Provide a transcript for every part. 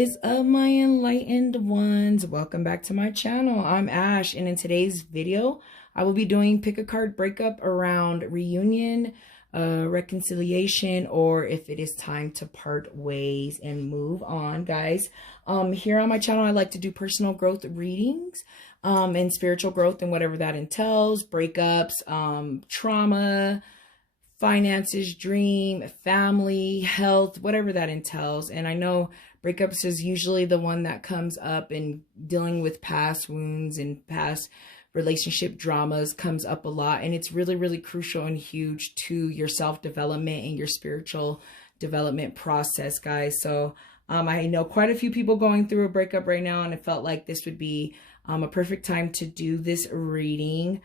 is up, my enlightened ones? Welcome back to my channel. I'm Ash, and in today's video I will be doing pick a card breakup around reunion, reconciliation, or if it is time to part ways and move on, guys. Here on my channel I like to do personal growth readings and spiritual growth and whatever that entails, breakups, trauma, finances, dream, family, health, whatever that entails. And I know breakups is usually the one that comes up, and dealing with past wounds and past relationship dramas comes up a lot. And it's really, really crucial and huge to your self-development and your spiritual development process, guys. So I know quite a few people going through a breakup right now, and it felt like this would be a perfect time to do this reading.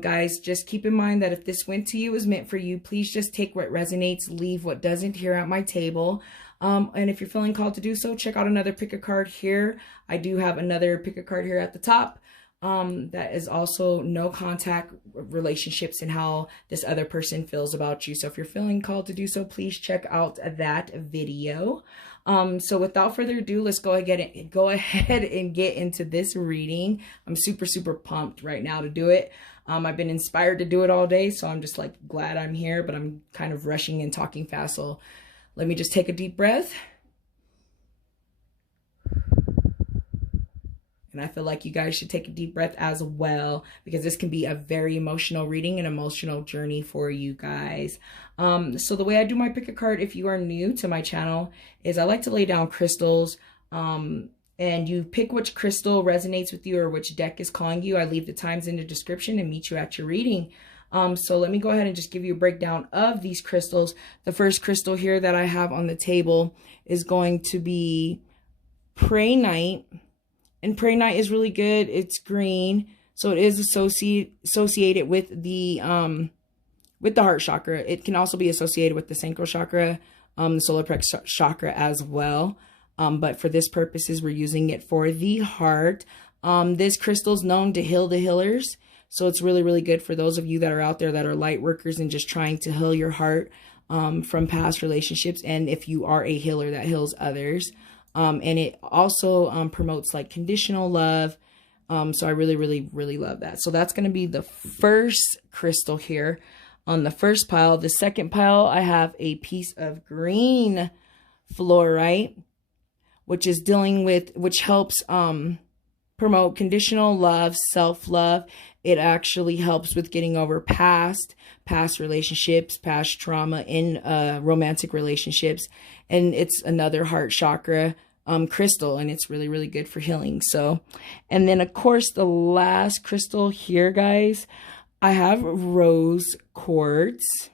Guys, just keep in mind that if this went to you, is meant for you, please just take what resonates, leave what doesn't here at my table. And if you're feeling called to do so, check out another pick a card here. I do have another pick a card here at the top. That is also no contact, relationships, and how this other person feels about you. So if you're feeling called to do so, please check out that video. So without further ado, let's go ahead and get into this reading. I'm super, super pumped right now to do it. I've been inspired to do it all day, so I'm just like glad I'm here, but I'm kind of rushing and talking fast. So let me just take a deep breath. And I feel like you guys should take a deep breath as well, because this can be a very emotional reading, an emotional journey for you guys. So the way I do my pick a card, if you are new to my channel, is I like to lay down crystals. And you pick which crystal resonates with you or which deck is calling you. I leave the times in the description and meet you at your reading. So let me go ahead and just give you a breakdown of these crystals. The first crystal here that I have on the table is going to be Prehnite. And Prehnite is really good. It's green, so it is associated with the heart chakra. It can also be associated with the sacral chakra, the solar plexus chakra as well. But for this purposes, we're using it for the heart. This crystal is known to heal the healers. So it's really, really good for those of you that are out there that are light workers and just trying to heal your heart from past relationships. And if you are a healer that heals others. And it also promotes like conditional love. So I really, really, really love that. So that's going to be the first crystal here on the first pile. The second pile, I have a piece of green fluorite, which helps promote conditional love, self-love. It actually helps with getting over past relationships, past trauma in romantic relationships. And it's another heart chakra crystal, and it's really, really good for healing. So, and then of course the last crystal here, guys, I have rose quartz.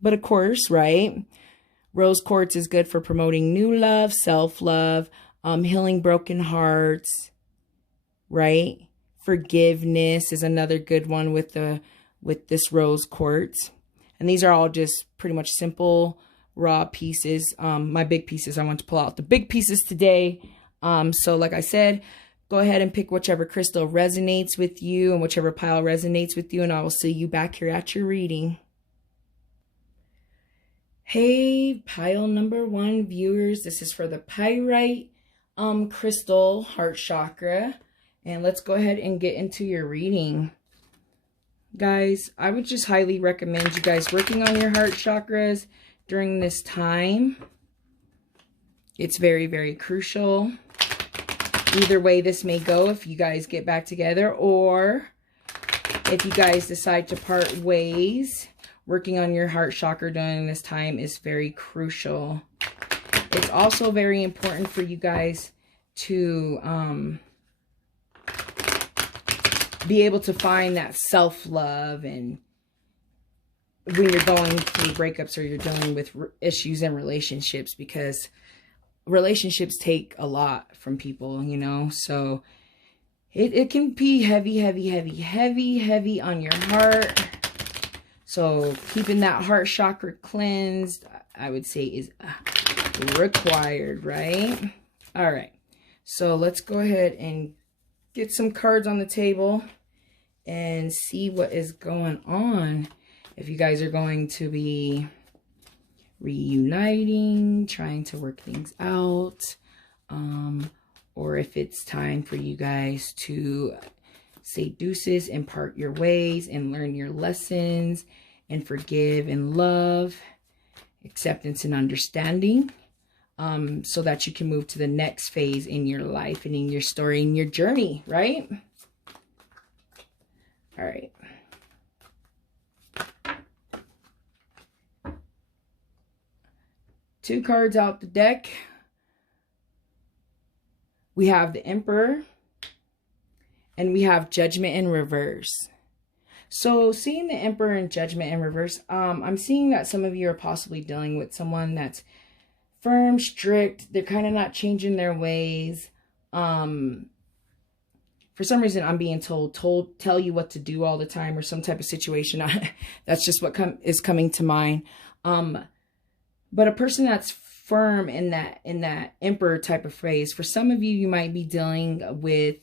But of course, right, rose quartz is good for promoting new love, self-love, healing broken hearts, right? Forgiveness is another good one with this rose quartz. And these are all just pretty much simple raw pieces. My big pieces, I want to pull out the big pieces today. So like I said, go ahead and pick whichever crystal resonates with you and whichever pile resonates with you, and I will see you back here at your reading. Hey, pile number 1 viewers, this is for the pyrite crystal heart chakra. And let's go ahead and get into your reading. Guys, I would just highly recommend you guys working on your heart chakras during this time. It's very, very crucial. Either way this may go, if you guys get back together or if you guys decide to part ways, working on your heart chakra during this time is very crucial. It's also very important for you guys to be able to find that self-love, and when you're going through breakups or you're dealing with issues in relationships, because relationships take a lot from people, you know. So it can be heavy, heavy, heavy, heavy, heavy on your heart. So keeping that heart chakra cleansed, I would say, is required, right? All right. So let's go ahead and get some cards on the table and see what is going on. If you guys are going to be reuniting, trying to work things out, or if it's time for you guys to say deuces and part your ways and learn your lessons and forgive and love, acceptance and understanding, so that you can move to the next phase in your life and in your story and your journey, right? All right. Two cards out the deck. We have the Emperor and we have Judgment in reverse. So seeing the Emperor and Judgment in reverse, I'm seeing that some of you are possibly dealing with someone that's firm, strict. They're kind of not changing their ways. For some reason, I'm being told, tell you what to do all the time, or some type of situation. That's just what is coming to mind. But a person that's firm in that Emperor type of phrase. For some of you, you might be dealing with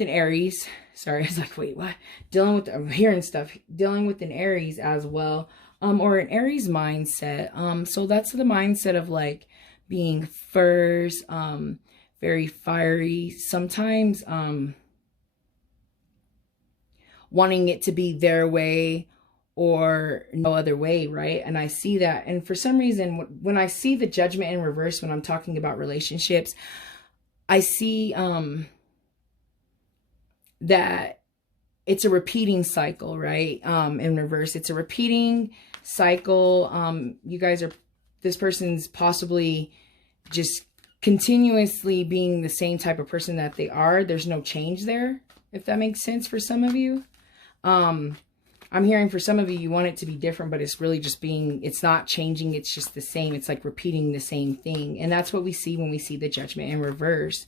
an Aries. Sorry, I was like, wait, what? I'm hearing stuff. Dealing with an Aries as well. Or an Aries mindset. So that's the mindset of like being first, very fiery. Sometimes wanting it to be their way or no other way, right? And I see that. And for some reason, when I see the Judgment in reverse, when I'm talking about relationships, I see that it's a repeating cycle, right? In reverse, it's a repeating cycle. You guys are, this person's possibly just continuously being the same type of person that they are. There's no change there, if that makes sense for some of you. I'm hearing for some of you, you want it to be different, but it's really just it's not changing. It's just the same. It's like repeating the same thing. And that's what we see when we see the Judgment in reverse.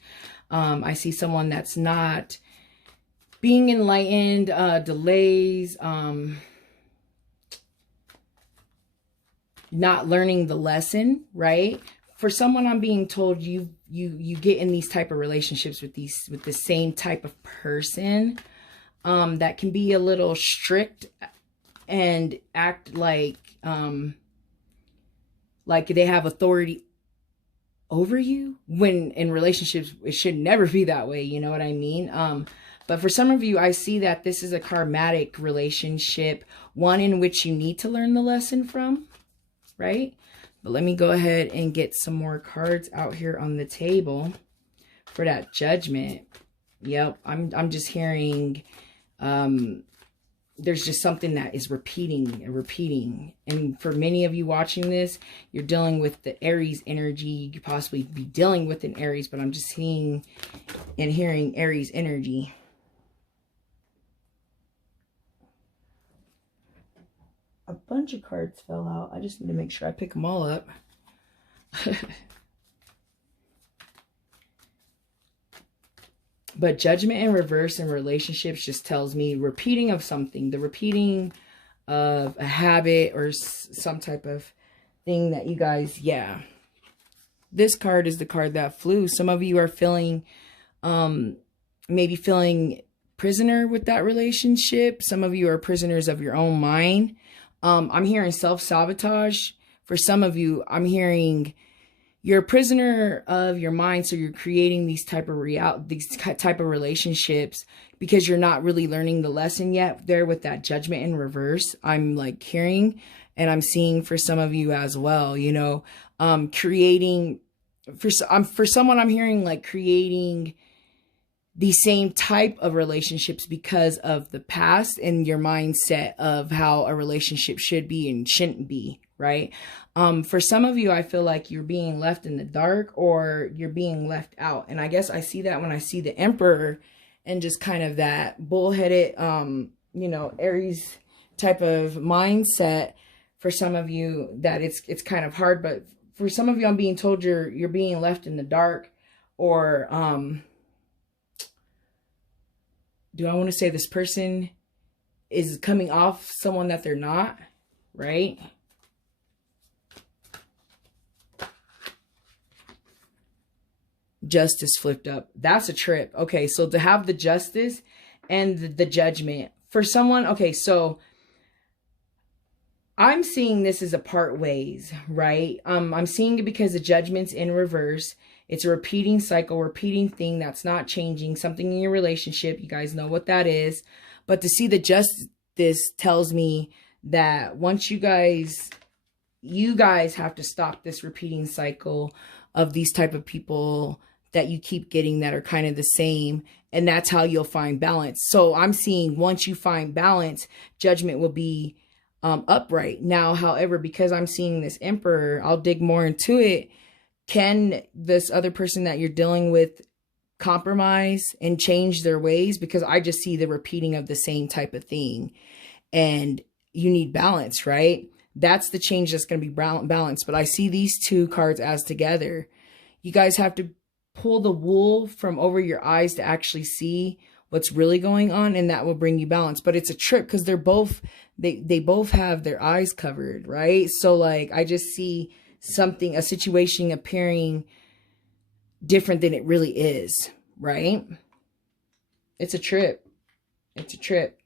I see someone that's not being enlightened, delays, not learning the lesson, right? For someone, I'm being told you get in these type of relationships with the same type of person, that can be a little strict and act like they have authority over you, when in relationships it should never be that way. You know what I mean? But for some of you, I see that this is a karmatic relationship, one in which you need to learn the lesson from, right? But let me go ahead and get some more cards out here on the table for that Judgment. Yep, I'm just hearing there's just something that is repeating and repeating. And for many of you watching this, you're dealing with the Aries energy. You could possibly be dealing with an Aries, but I'm just seeing and hearing Aries energy. A bunch of cards fell out. I just need to make sure I pick them all up. But Judgment in reverse in relationships just tells me repeating of something. The repeating of a habit or some type of thing that you guys, yeah. This card is the card that flew. Some of you are feeling, maybe feeling prisoner with that relationship. Some of you are prisoners of your own mind. I'm hearing self-sabotage. For some of you, I'm hearing you're a prisoner of your mind, so you're creating these type of relationships because you're not really learning the lesson yet. There with that Judgment in reverse, I'm like hearing, and I'm seeing for some of you as well. You know, creating for someone, I'm hearing like creating the same type of relationships because of the past and your mindset of how a relationship should be and shouldn't be, right? For some of you, I feel like you're being left in the dark or you're being left out. And I guess I see that when I see the Emperor and just kind of that bullheaded, you know, Aries type of mindset. For some of you, that it's kind of hard, but for some of you, I'm being told you're being left in the dark, or do I want to say this person is coming off someone that they're not, right? Justice flipped up. That's a trip. Okay, so to have the Justice and the Judgment. For someone, okay, so I'm seeing this as a part ways, right? I'm seeing it because the Judgment's in reverse. It's a repeating cycle, repeating thing that's not changing. Something in your relationship. You guys know what that is. But to see the justice tells me that once you guys have to stop this repeating cycle of these type of people that you keep getting that are kind of the same. And that's how you'll find balance. So I'm seeing once you find balance, Judgment will be upright. Now, however, because I'm seeing this Emperor, I'll dig more into it. Can this other person that you're dealing with compromise and change their ways? Because I just see the repeating of the same type of thing. And you need balance, right? That's the change that's going to be balanced. But I see these two cards as together. You guys have to pull the wool from over your eyes to actually see what's really going on, and that will bring you balance. But it's a trip because they're both, they both have their eyes covered, right? So like, I just see something, a situation appearing different than it really is, right? It's a trip. It's a trip.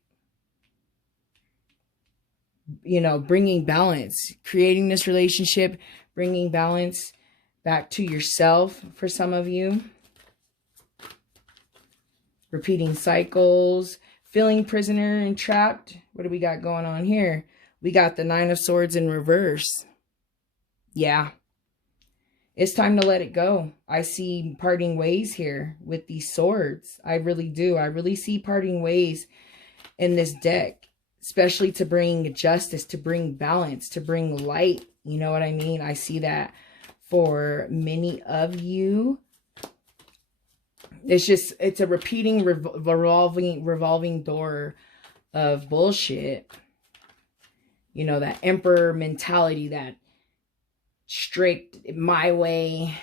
You know, bringing balance, creating this relationship, bringing balance back to yourself for some of you. Repeating cycles, feeling prisoner and trapped. What do we got going on here? We got the Nine of Swords in reverse. Yeah. It's time to let it go. I see parting ways here with these swords. I really do. I really see parting ways in this deck, especially to bring justice, to bring balance, to bring light. You know what I mean? I see that for many of you. It's just, it's a repeating, revolving door of bullshit. You know, that Emperor mentality, that straight my way,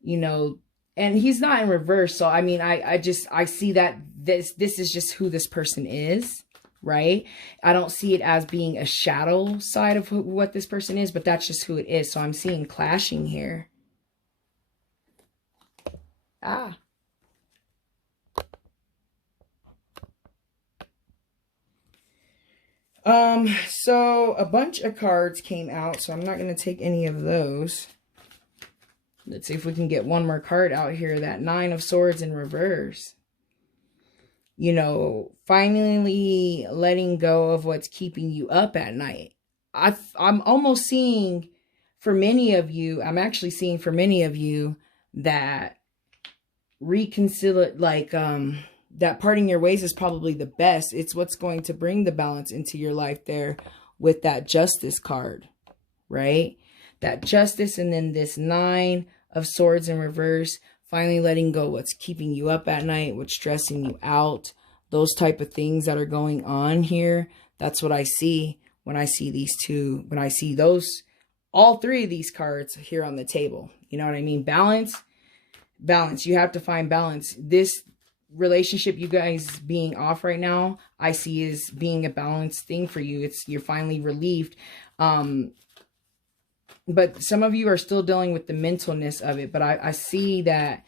you know, and he's not in reverse. So, I mean, I see that this is just who this person is, right? I don't see it as being a shadow side of what this person is, but that's just who it is. So I'm seeing clashing here. So a bunch of cards came out, so I'm not going to take any of those. Let's see if we can get one more card out here. That Nine of Swords in reverse. You know, finally letting go of what's keeping you up at night. I'm almost seeing for many of you, I'm actually seeing for many of you that that parting your ways is probably the best. It's what's going to bring the balance into your life there with that Justice card, right? That Justice, and then this Nine of Swords in reverse, finally letting go what's keeping you up at night, what's stressing you out, those type of things that are going on here. That's what I see when I see these two, when I see those, all three of these cards here on the table. You know what I mean? Balance. You have to find balance. This relationship, you guys being off right now, I see is being a balanced thing for you. You're finally relieved. But some of you are still dealing with the mentalness of it. But I see that,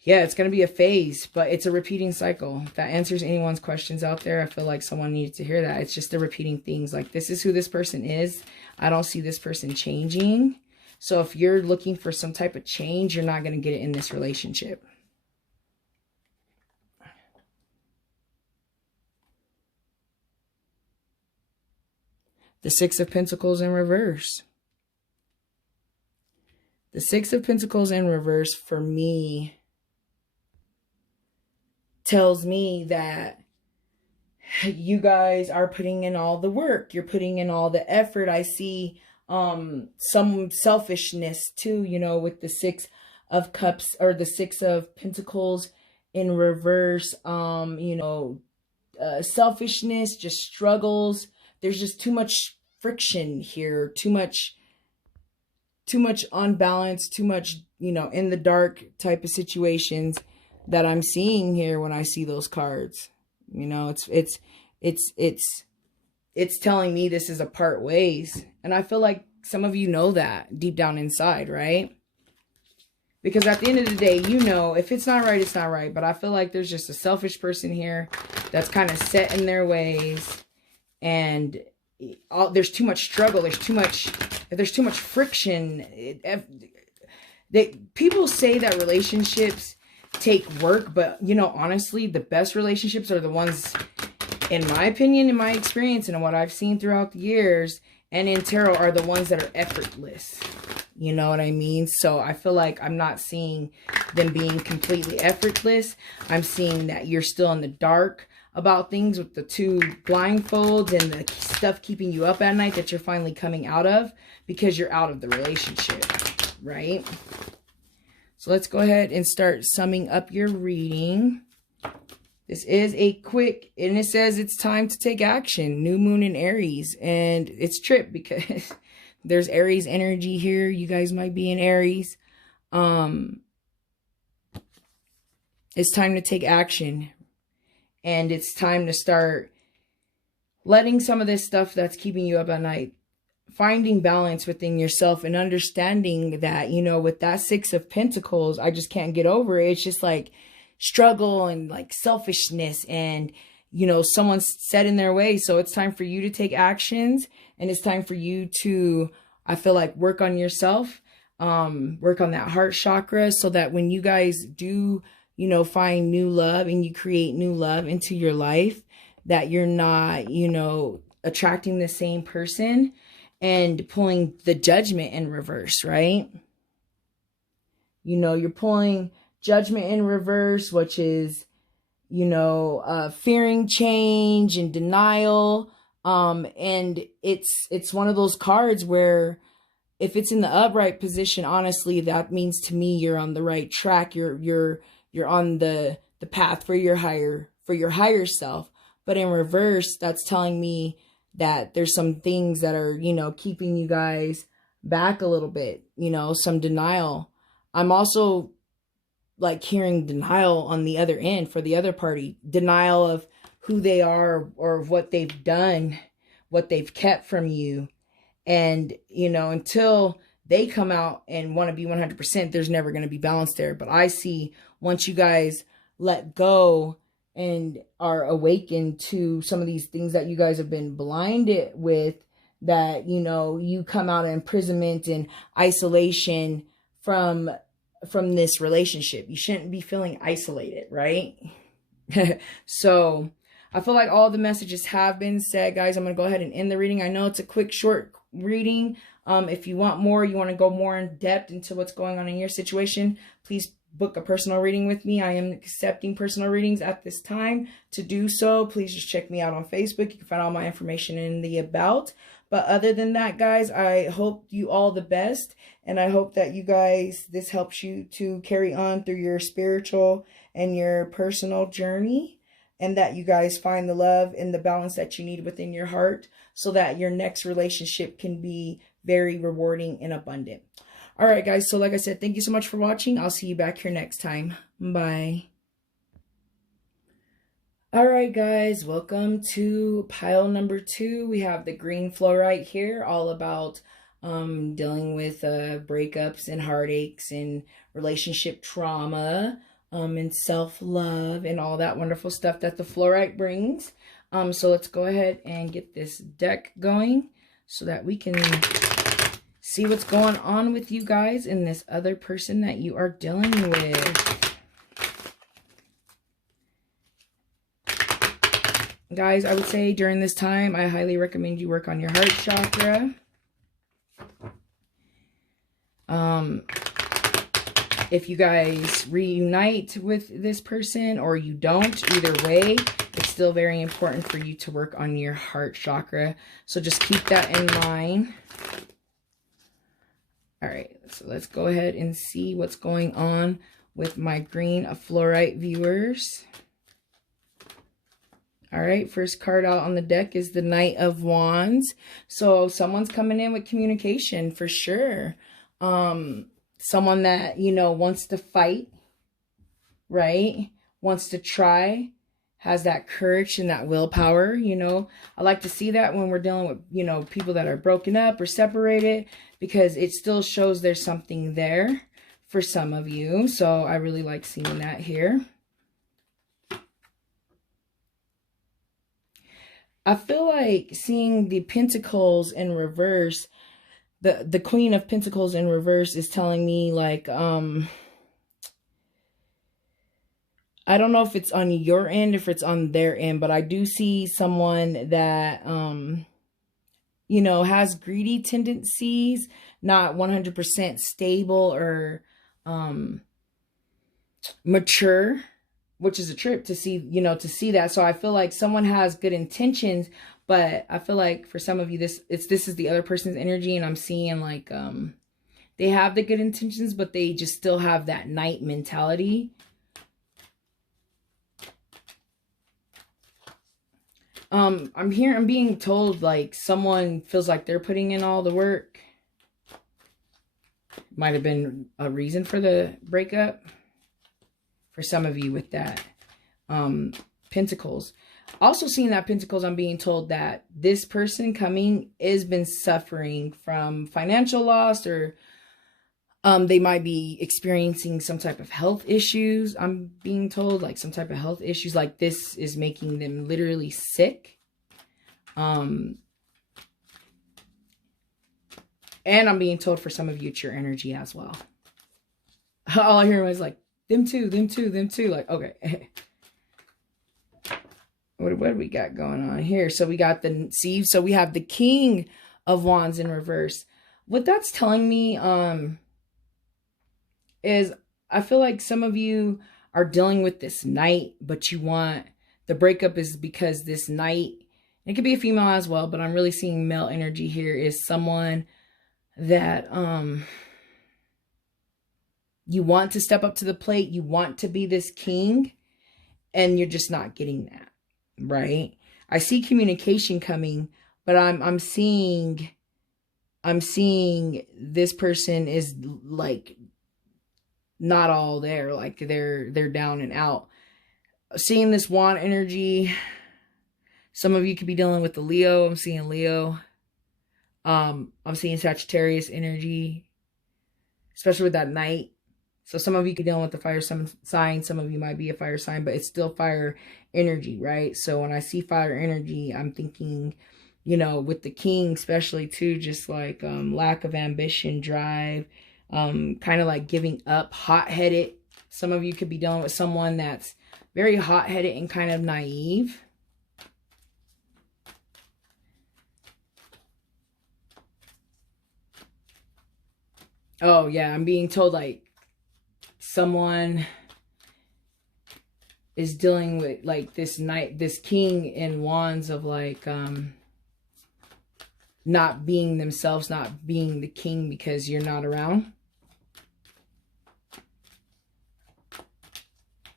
yeah, it's going to be a phase, but it's a repeating cycle. If that answers anyone's questions out there, I feel like someone needed to hear that. It's just the repeating things. Like, this is who this person is. I don't see this person changing. So if you're looking for some type of change, you're not going to get it in this relationship. The Six of Pentacles in reverse. The Six of Pentacles in reverse for me tells me that you guys are putting in all the work. You're putting in all the effort. I see some selfishness too, you know, with the Six of Cups or the Six of Pentacles in reverse. You know, selfishness, just struggles. There's just too much friction here, too much unbalance, too much, you know, in the dark type of situations that I'm seeing here when I see those cards. You know, it's telling me this is a part ways. And I feel like some of you know that deep down inside, right? Because at the end of the day, you know, if it's not right, it's not right. But I feel like there's just a selfish person here that's kind of set in their ways. And there's too much struggle, there's too much friction. People say that relationships take work, but you know, honestly, the best relationships are the ones, in my opinion, in my experience, and what I've seen throughout the years and in tarot, are the ones that are effortless. You know what I mean? So I feel like I'm not seeing them being completely effortless. I'm seeing that you're still in the dark about things with the 2 blindfolds and the stuff keeping you up at night that you're finally coming out of because you're out of the relationship, right? So let's go ahead and start summing up your reading. This is a quick, and it says it's time to take action. New moon in Aries, and it's tripped because there's Aries energy here. You guys might be in Aries. It's time to take action. And it's time to start letting some of this stuff that's keeping you up at night, finding balance within yourself and understanding that, you know, with that 6 of Pentacles, I just can't get over it. It's just like struggle and like selfishness and, you know, someone's set in their way. So it's time for you to take actions, and it's time for you to, I feel like, work on yourself, work on that heart chakra, so that when you guys do, you know, find new love and you create new love into your life, that you're not, you know, attracting the same person and pulling the Judgment in reverse, right? You know, you're pulling Judgment in reverse, which is, you know, fearing change and denial. And it's one of those cards where if it's in the upright position, honestly, that means to me you're on the right track. You're on the path for your higher self. But in reverse, that's telling me that there's some things that are, you know, keeping you guys back a little bit, you know, some denial. I'm also like hearing denial on the other end for the other party, denial of who they are or what they've done, what they've kept from you. And, you know, until they come out and want to be 100%, there's never going to be balance there. But I see once you guys let go and are awakened to some of these things that you guys have been blinded with, that, you know, you come out of imprisonment and isolation from this relationship. You shouldn't be feeling isolated, right? So I feel like all the messages have been said, guys. I'm going to go ahead and end the reading. I know it's a quick, short reading. If you want more, you want to go more in depth into what's going on in your situation, please book a personal reading with me. I am accepting personal readings at this time. To do so, please just check me out on Facebook. You can find all my information in the about. But other than that, guys, I hope you all the best. And I hope that you guys, this helps you to carry on through your spiritual and your personal journey. And that you guys find the love and the balance that you need within your heart, so that your next relationship can be very rewarding and abundant. All right, guys. So like I said, thank you so much for watching. I'll see you back here next time. Bye. All right, guys. Welcome to pile number 2. We have the green fluorite here, all about dealing with breakups and heartaches and relationship trauma, and self-love and all that wonderful stuff that the fluorite brings. So let's go ahead and get this deck going so that we can see what's going on with you guys and this other person that you are dealing with. Guys, I would say during this time, I highly recommend you work on your heart chakra. If you guys reunite with this person or you don't, either way, it's still very important for you to work on your heart chakra. So just keep that in mind. All right, so let's go ahead and see what's going on with my green fluorite viewers. All right, first card out on the deck is the Knight of Wands. So someone's coming in with communication for sure. Someone that, you know, wants to fight, right? Wants to try, has that courage and that willpower, you know. I like to see that when we're dealing with, you know, people that are broken up or separated, because it still shows there's something there for some of you. So I really like seeing that here. I feel like seeing the Pentacles in reverse, the Queen of Pentacles in reverse is telling me like, I don't know if it's on your end, if it's on their end, but I do see someone that, you know, has greedy tendencies, not 100% stable or mature, which is a trip to see, you know, to see that. So I feel like someone has good intentions, but I feel like for some of you, this is the other person's energy, and I'm seeing like, they have the good intentions, but they just still have that knight mentality. I'm being told like someone feels like they're putting in all the work. Might have been a reason for the breakup for some of you with that. Pentacles. Also seeing that Pentacles, I'm being told that this person coming has been suffering from financial loss, or they might be experiencing some type of health issues. I'm being told like some type of health issues, like this is making them literally sick. And I'm being told for some of you, it's your energy as well. All I hear was like, them too, them too, them too. Like, okay. What do we got going on here? So we got the, see, so we have the King of Wands in reverse. What that's telling me, is I feel like some of you are dealing with this knight, but you want, the breakup is because this knight, it could be a female as well, but I'm really seeing male energy here, is someone that you want to step up to the plate, you want to be this king, and you're just not getting that, right? I see communication coming, but I'm seeing this person is like not all there, like they're down and out. Seeing this wand energy, some of you could be dealing with the Leo. I'm seeing Leo. I'm seeing Sagittarius energy, especially with that knight. So some of you could deal with the fire sign. Some of you might be a fire sign, but it's still fire energy, right? So when I see fire energy, I'm thinking, you know, with the king especially too, just like lack of ambition, drive, kind of like giving up, hot-headed. Some of you could be dealing with someone that's very hot-headed and kind of naive. Oh yeah, I'm being told like someone is dealing with like this knight, this king in wands of like not being themselves, not being the king because you're not around.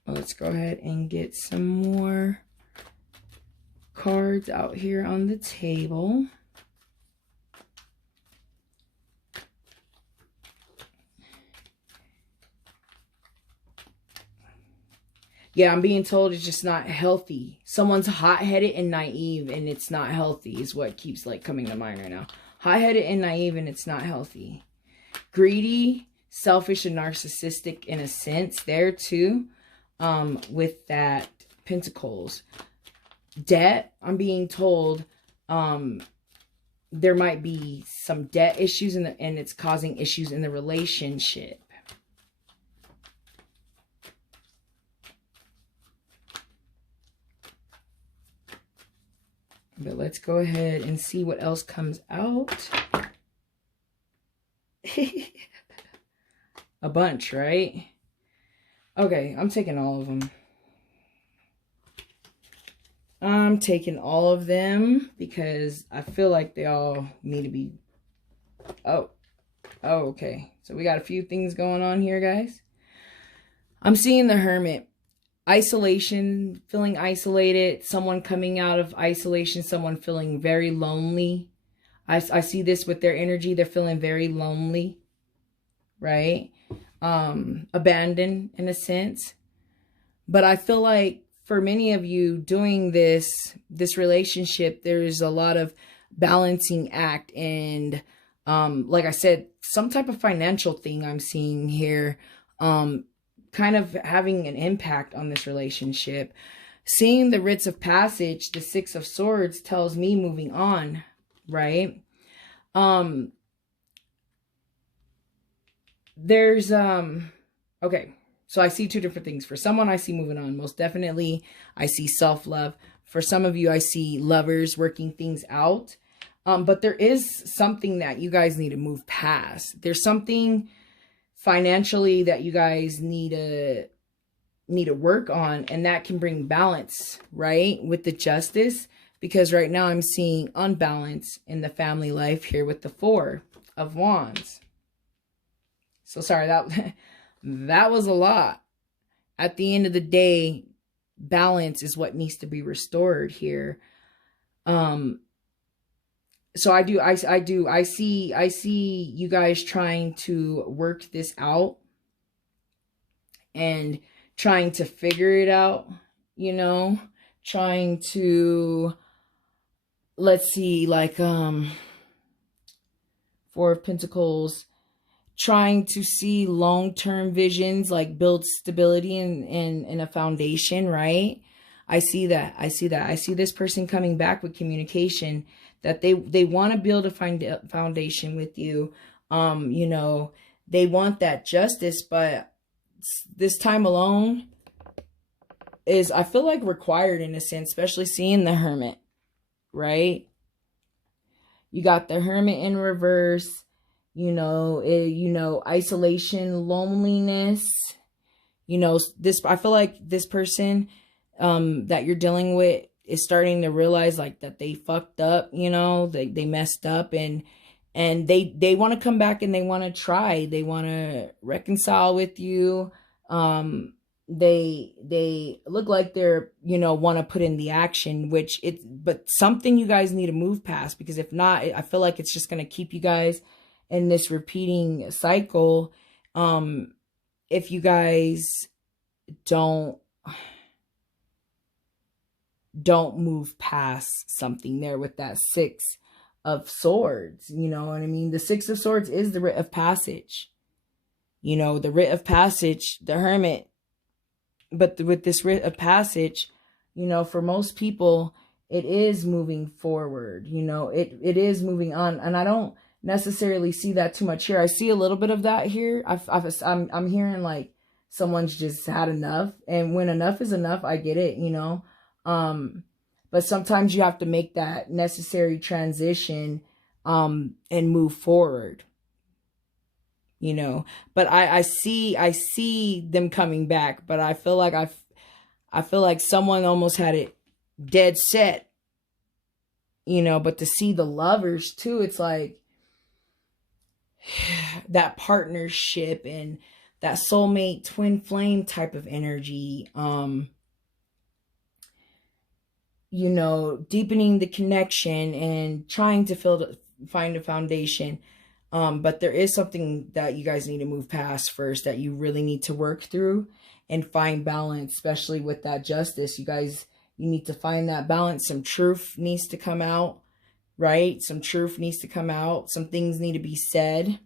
Let's go ahead and get some more cards out here on the table. Yeah, I'm being told it's just not healthy. Someone's hot-headed and naive, and it's not healthy is what keeps like coming to mind right now. Hot-headed and naive, and it's not healthy. Greedy, selfish, and narcissistic in a sense there too. With that Pentacles. Debt, I'm being told there might be some debt issues and it's causing issues in the relationship. But let's go ahead and see what else comes out. A bunch, right? Okay, I'm taking all of them. I'm taking all of them because I feel like they all need to be... Oh, okay. So we got a few things going on here, guys. I'm seeing the Hermit. Isolation, feeling isolated, someone coming out of isolation, someone feeling very lonely. I see this with their energy. They're feeling very lonely, right? Abandoned in a sense. But I feel like for many of you doing this relationship, there's a lot of balancing act and, like I said, some type of financial thing I'm seeing here, kind of having an impact on this relationship. seeing the rites of passage, the Six of Swords tells me moving on, right? There's, okay, so I see two different things. For someone, I see moving on. Most definitely, I see self-love. For some of you, I see lovers working things out. But there is something that you guys need to move past. There's something financially that you guys need to work on, and that can bring balance, right? With the Justice, because right now I'm seeing unbalance in the family life here with the Four of Wands. So sorry, that was a lot. At the end of the day, balance is what needs to be restored here. So I see you guys trying to work this out and trying to figure it out, you know, trying to, let's see, like, Four of Pentacles, trying to see long-term visions, like build stability in a foundation, right? I see that. I see this person coming back with communication, that they want to build a foundation with you. You know, they want that justice, but this time alone is, I feel like, required in a sense, especially seeing the Hermit, right? You got the Hermit in reverse. You know, isolation, loneliness, you know, this, I feel like this person, that you're dealing with is starting to realize, like, that they fucked up, you know, they messed up, and they want to come back and they want to try, they want to reconcile with you. They look like they're, you know, want to put in the action, but something you guys need to move past, because if not, I feel like it's just going to keep you guys in this repeating cycle. If you guys don't move past something there with that Six of Swords, you know what I mean? The Six of Swords is the writ of passage, you know, the writ of passage, the Hermit. But with this writ of passage, you know, for most people, it is moving forward, you know, it is moving on. And I don't necessarily see that too much here. I see a little bit of that here. I'm hearing like someone's just had enough, and when enough is enough, I get it, you know. But sometimes you have to make that necessary transition, and move forward, you know. But I see them coming back, but I feel like someone almost had it dead set, you know. But to see the Lovers too, it's like that partnership and that soulmate twin flame type of energy, you know, deepening the connection and trying to find a foundation. But there is something that you guys need to move past first, that you really need to work through and find balance, especially with that Justice. You need to find that balance. Some truth needs to come out, right? Some truth needs to come out. Some things need to be said.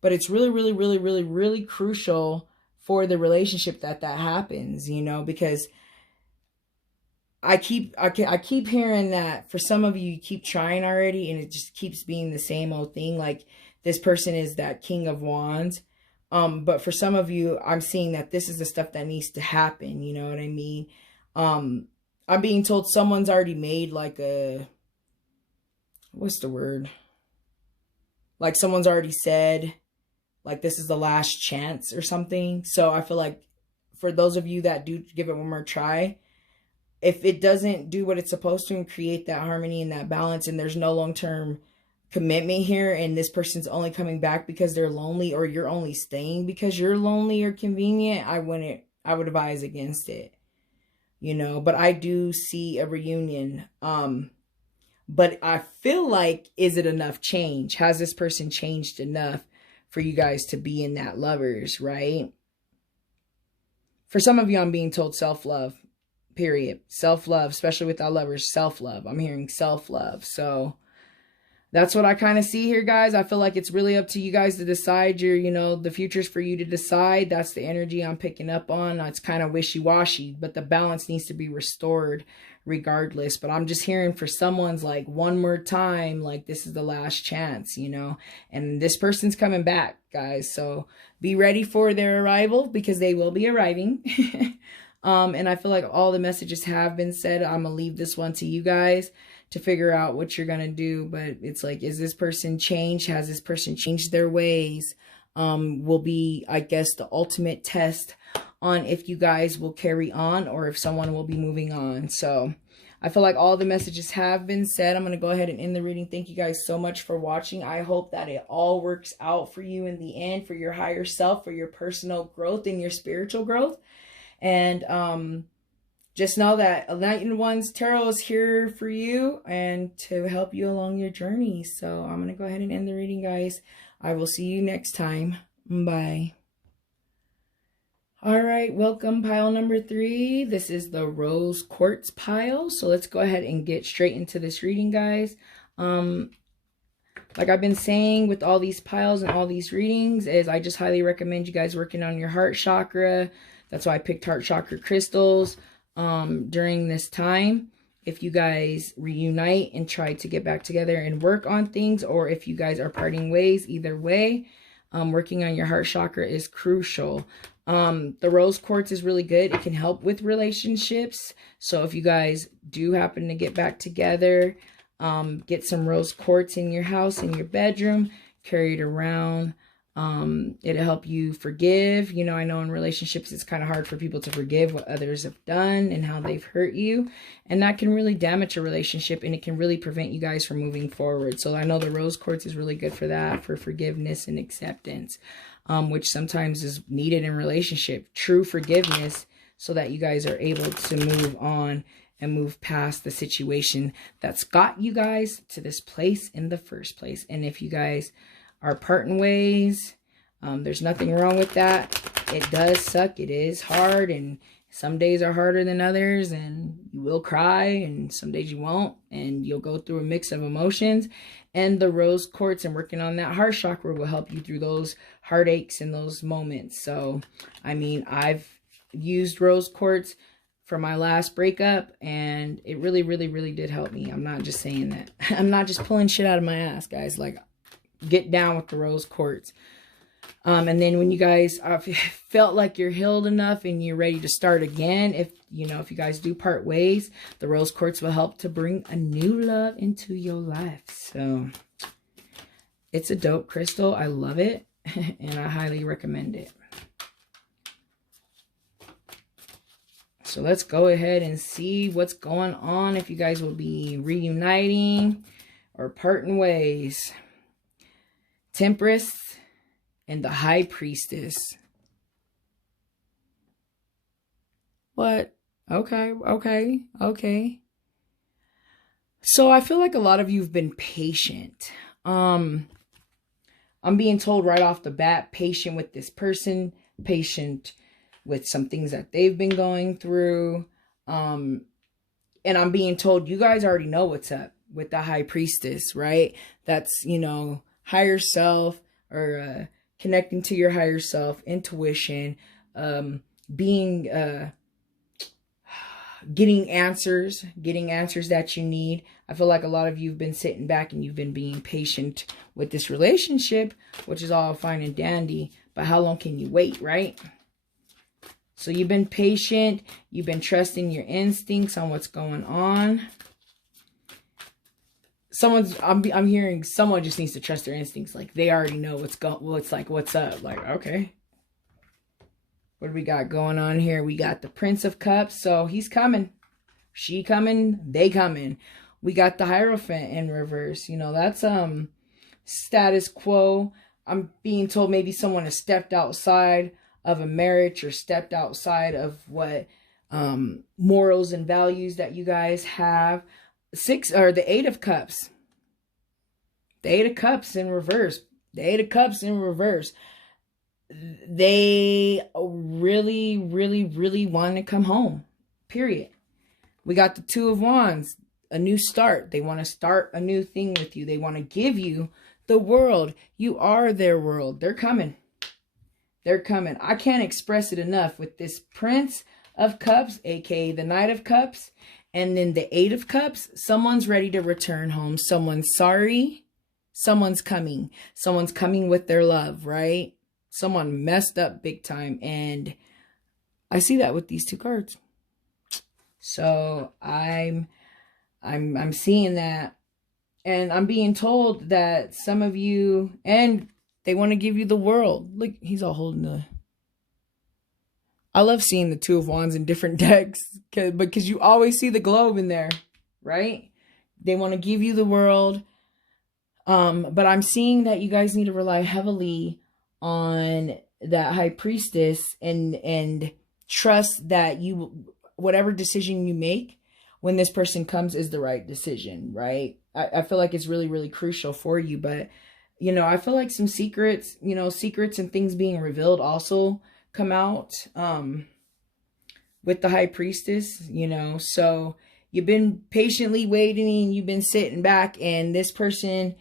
But it's really, really, really, really, really crucial for the relationship that happens, you know, because I keep hearing that for some of you, you keep trying already, and it just keeps being the same old thing. Like, this person is that King of Wands. But for some of you, I'm seeing that this is the stuff that needs to happen. You know what I mean? I'm being told someone's already made like what's the word? Like, someone's already said, like, this is the last chance or something. So I feel like for those of you that do give it one more try, if it doesn't do what it's supposed to and create that harmony and that balance, and there's no long-term commitment here, and this person's only coming back because they're lonely, or you're only staying because you're lonely or convenient, I would advise against it, you know. But I do see a reunion. But I feel like, is it enough change? Has this person changed enough for you guys to be in that Lovers, right? For some of you, I'm being told self-love. Period. Self-love, especially with our Lovers, self-love. I'm hearing self-love. So That's what I kind of see here, guys. I feel like it's really up to you guys to decide. The future's for you to decide. That's the energy I'm picking up on. It's kind of wishy-washy, but the balance needs to be restored regardless. But I'm just hearing for someone's like one more time, like this is the last chance, and this person's coming back, guys. So be ready for their arrival, because they will be arriving. And I feel like all the messages have been said. I'm gonna leave this one to you guys to figure out what you're gonna do. But it's like, is this person changed? Has this person changed their ways? Will be, I guess, the ultimate test on if you guys will carry on or if someone will be moving on. So I feel like all the messages have been said. I'm going to go ahead and end the reading. Thank you guys so much for watching. I hope that it all works out for you in the end, for your higher self, for your personal growth and your spiritual growth. And just know that Enlightened Ones Tarot is here for you and to help you along your journey. So I'm going to go ahead and end the reading, guys. I will see you next time. Bye. All right, welcome pile number 3. This is the Rose Quartz pile. So let's go ahead and get straight into this reading, guys. Like I've been saying with all these piles and all these readings, is I just highly recommend you guys working on your heart chakra. That's why I picked heart chakra crystals during this time. If you guys reunite and try to get back together and work on things, or if you guys are parting ways, either way, working on your heart chakra is crucial. The rose quartz is really good. It can help with relationships. So if you guys do happen to get back together, get some rose quartz in your house, in your bedroom, carry it around. It'll help you forgive. I know in relationships, it's kind of hard for people to forgive what others have done and how they've hurt you. And that can really damage a relationship, and it can really prevent you guys from moving forward. So I know the rose quartz is really good for that, for forgiveness and acceptance, which sometimes is needed in relationship. True forgiveness, so that you guys are able to move on and move past the situation that's got you guys to this place in the first place. And if you guys are parting ways, there's nothing wrong with that. It does suck. It is hard, and some days are harder than others, and you will cry, and some days you won't, and you'll go through a mix of emotions. And the rose quartz and working on that heart chakra will help you through those heartaches and those moments. So, I mean, I've used rose quartz for my last breakup, and it really, really, really did help me. I'm not just saying that. I'm not just pulling shit out of my ass, guys. Like, get down with the rose quartz. And then when you guys felt like you're healed enough and you're ready to start again, if you guys do part ways, the rose quartz will help to bring a new love into your life. So it's a dope crystal. I love it, and I highly recommend it. So let's go ahead and see what's going on, if you guys will be reuniting or parting ways. Temperance and the High Priestess. What? Okay. So I feel like a lot of you have been patient. I'm being told right off the bat, patient with this person, patient with some things that they've been going through. And I'm being told you guys already know what's up with the High Priestess, right? That's, higher self, or connecting to your higher self, intuition, getting answers that you need. I feel like a lot of you have been sitting back and you've been being patient with this relationship, which is all fine and dandy, but how long can you wait, right? So you've been patient, you've been trusting your instincts on what's going on. I'm hearing someone just needs to trust their instincts. Like, they already know what's up. Like, okay. What do we got going on here? We got the Prince of Cups. So he's coming. She coming. They coming. We got the Hierophant in reverse. That's status quo. I'm being told maybe someone has stepped outside of a marriage, or stepped outside of what morals and values that you guys have. The Eight of Cups. The Eight of Cups in reverse. The Eight of Cups in reverse. They really, really, really want to come home. Period. We got the Two of Wands. a new start. They want to start a new thing with you. They want to give you the world. You are their world. They're coming. They're coming. I can't express it enough with this Prince of Cups, aka the Knight of Cups, and then the Eight of Cups. Someone's ready to return home. Someone's sorry. Someone's coming. Someone's coming with their love, right? Someone messed up big time, and I see that with these two cards. So I'm seeing that, and I'm being told that some of you, and they want to give you the world. Look, he's all holding the... I love seeing the Two of Wands in different decks because you always see the globe in there, right? They want to give you the world. But I'm seeing that you guys need to rely heavily on that High Priestess and trust that whatever decision you make when this person comes is the right decision, right? I feel like it's really, really crucial for you. But, you know, I feel like some secrets, you know, secrets and things being revealed also come out with the High Priestess, you know. So you've been patiently waiting, you've been sitting back, and this person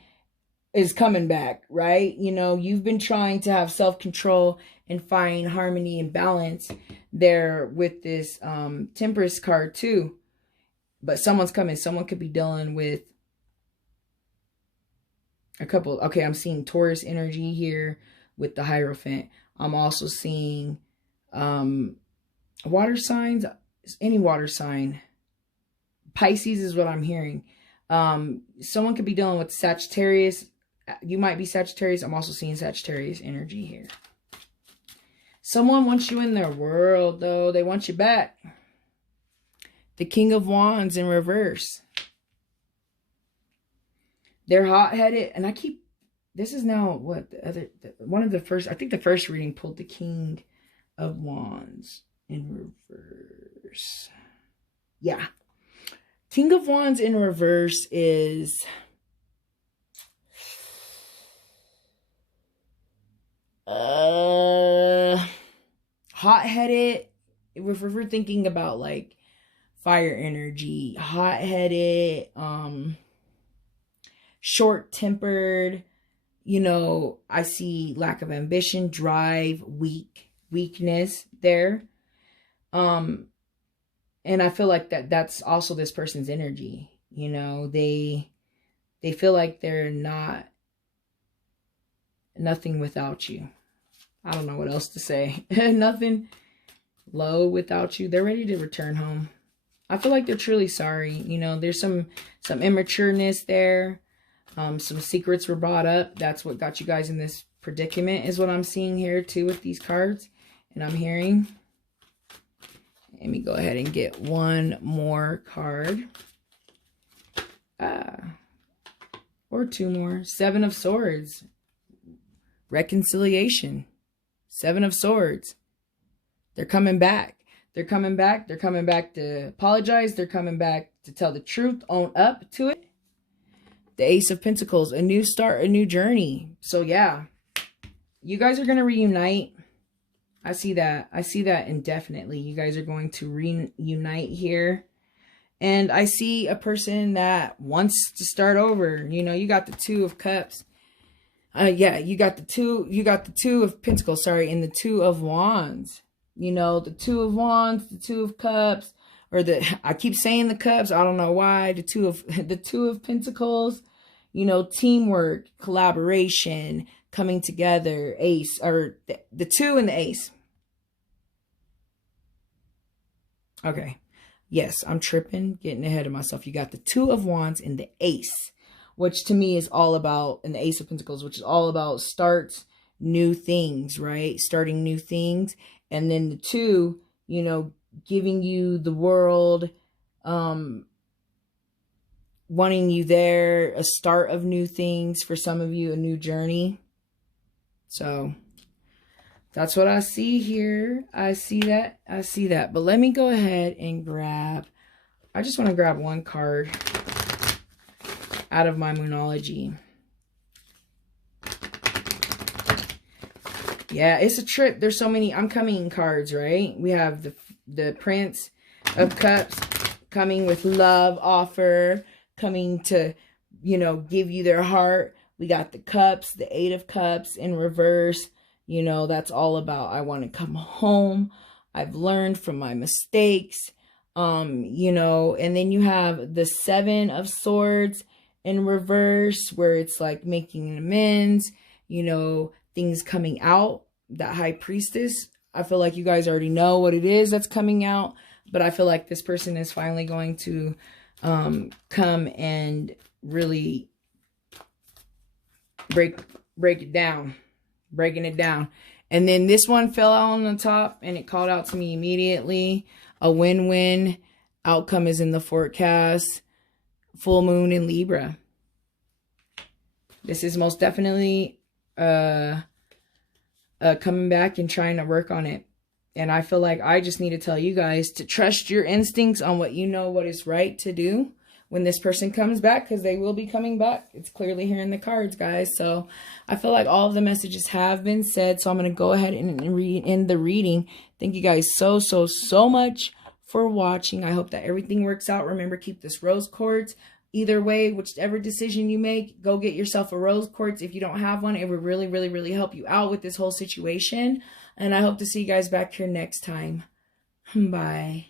is coming back, right? You know, you've been trying to have self-control and find harmony and balance there with this Temperance card too. But someone's coming. Someone could be dealing with a couple. Okay, I'm seeing Taurus energy here with the Hierophant. I'm also seeing water signs, any water sign. Pisces is what I'm hearing. Someone could be dealing with Sagittarius. You might be Sagittarius. I'm also seeing Sagittarius energy here. Someone wants you in their world, though. They want you back. The King of Wands in reverse. They're hot-headed. And I keep... This is now what? One of the first... I think the first reading pulled the King of Wands in reverse. Yeah. King of Wands in reverse is... hot-headed. If we're thinking about like fire energy, hot-headed, short-tempered, you know, I see lack of ambition, drive, weakness there. And I feel like that's also this person's energy. You know, they feel like they're nothing without you. I don't know what else to say. Nothing low without you. They're ready to return home. I feel like they're truly sorry. You know, there's some immatureness there. Some secrets were brought up. That's what got you guys in this predicament is what I'm seeing here too with these cards. And I'm hearing. Let me go ahead and get one more card. Or two more. Seven of Swords. Reconciliation. Seven of Swords. They're coming back. They're coming back. They're coming back to apologize. They're coming back to tell the truth. Own up to it. The Ace of Pentacles. A new start. A new journey. So yeah. You guys are going to reunite. I see that. I see that indefinitely. You guys are going to reunite here. And I see a person that wants to start over. You know, you got the Two of Cups. Yeah, you got the Two of Pentacles, sorry, and the Two of Wands. You know, the Two of Wands, the Two of Cups, or I keep saying the Cups, I don't know why. The Two of Pentacles, you know, teamwork, collaboration, coming together, Ace, or the Two and the Ace. Okay. Yes, I'm tripping, getting ahead of myself. You got the Two of Wands and the Ace, which to me is all about, and the Ace of Pentacles, which is all about starts, new things, right? Starting new things. And then the Two, you know, giving you the world, wanting you there, a start of new things for some of you, a new journey. So that's what I see here. I see that. I see that. But let me go ahead and grab, I just want to grab one card out of my Moonology. Yeah, it's a trip. There's so many I'm coming cards, right? We have the Prince of Cups, coming with love offer, coming to, you know, give you their heart. We got the cups, the 8 of cups in reverse. You know, that's all about, I want to come home. I've learned from my mistakes. You know, and then you have the 7 of swords in reverse, where it's like making an amends, you know, things coming out. That high priestess, I feel like you guys already know what it is that's coming out, but I feel like this person is finally going to come and really breaking it down. And then this one fell out on the top, and it called out to me immediately. A win-win outcome is in the forecast. Full moon in Libra. This is most definitely coming back and trying to work on it. And I feel like I just need to tell you guys to trust your instincts on what you know what is right to do when this person comes back, because they will be coming back. It's clearly here in the cards, guys. So I feel like all of the messages have been said. So I'm going to go ahead and end the reading. Thank you guys so much for watching. I hope that everything works out. Remember, keep this rose quartz. Either way, whichever decision you make, go get yourself a rose quartz. If you don't have one, it would really help you out with this whole situation. And I hope to see you guys back here next time. Bye.